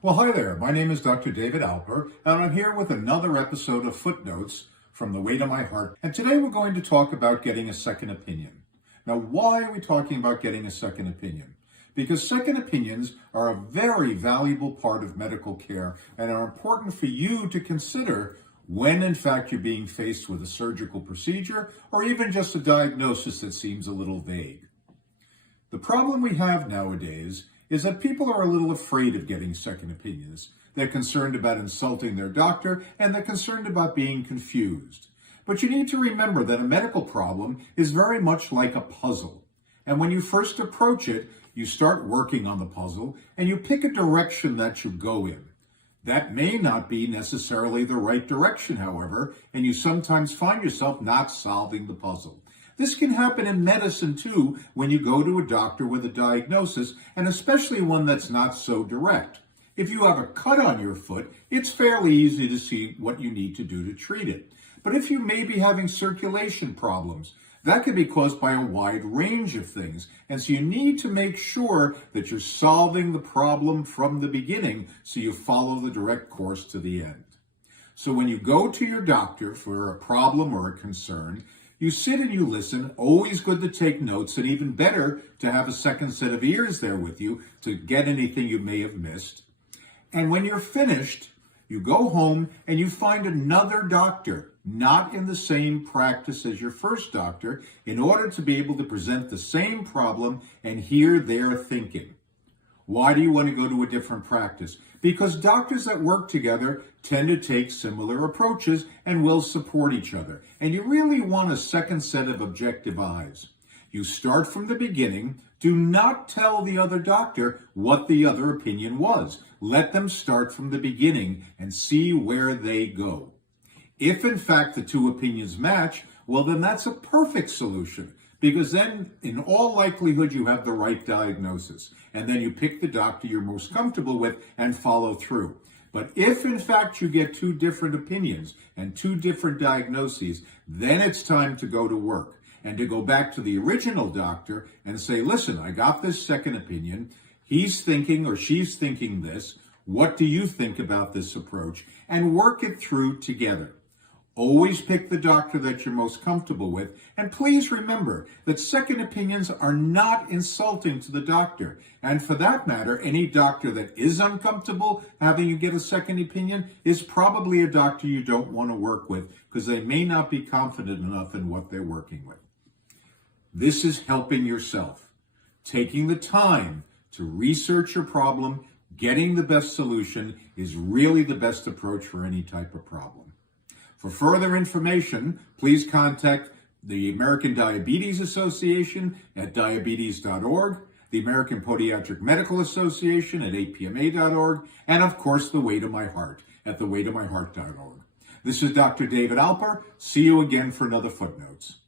Well, hi there. My name is Dr. David Alper, and I'm here with another episode of Footnotes from The Weight of My Heart. And today we're going to talk about getting a second opinion. Now, why are we talking about getting a second opinion? Because second opinions are a very valuable part of medical care and are important for you to consider when, in fact, you're being faced with a surgical procedure or even just a diagnosis that seems a little vague. The problem we have nowadays is that people are a little afraid of getting second opinions. They're concerned about insulting their doctor, and they're concerned about being confused. But you need to remember that a medical problem is very much like a puzzle. And when you first approach it, you start working on the puzzle, and you pick a direction that you go in. That may not be necessarily the right direction, however, and you sometimes find yourself not solving the puzzle. This can happen in medicine too when you go to a doctor with a diagnosis, and especially one that's not so direct. If you have a cut on your foot, it's fairly easy to see what you need to do to treat it. But if you may be having circulation problems, that can be caused by a wide range of things. And so you need to make sure that you're solving the problem from the beginning so you follow the direct course to the end. So when you go to your doctor for a problem or a concern, you sit and you listen, always good to take notes, and even better to have a second set of ears there with you to get anything you may have missed. And when you're finished, you go home and you find another doctor, not in the same practice as your first doctor, in order to be able to present the same problem and hear their thinking. Why do you want to go to a different practice? Because doctors that work together tend to take similar approaches and will support each other. And you really want a second set of objective eyes. You start from the beginning. Do not tell the other doctor what the other opinion was. Let them start from the beginning and see where they go. If in fact the two opinions match, well then that's a perfect solution. Because then, in all likelihood, you have the right diagnosis. And then you pick the doctor you're most comfortable with and follow through. But if, in fact, you get two different opinions and two different diagnoses, then it's time to go to work and to go back to the original doctor and say, listen, I got this second opinion. He's thinking or she's thinking this. What do you think about this approach? And work it through together. Always pick the doctor that you're most comfortable with. And please remember that second opinions are not insulting to the doctor. And for that matter, any doctor that is uncomfortable having you get a second opinion is probably a doctor you don't want to work with because they may not be confident enough in what they're working with. This is helping yourself. Taking the time to research your problem, getting the best solution is really the best approach for any type of problem. For further information, please contact the American Diabetes Association at diabetes.org, the American Podiatric Medical Association at apma.org, and of course, The Weight of My Heart at theweightofmyheart.org. This is Dr. David Alper. See you again for another Footnotes.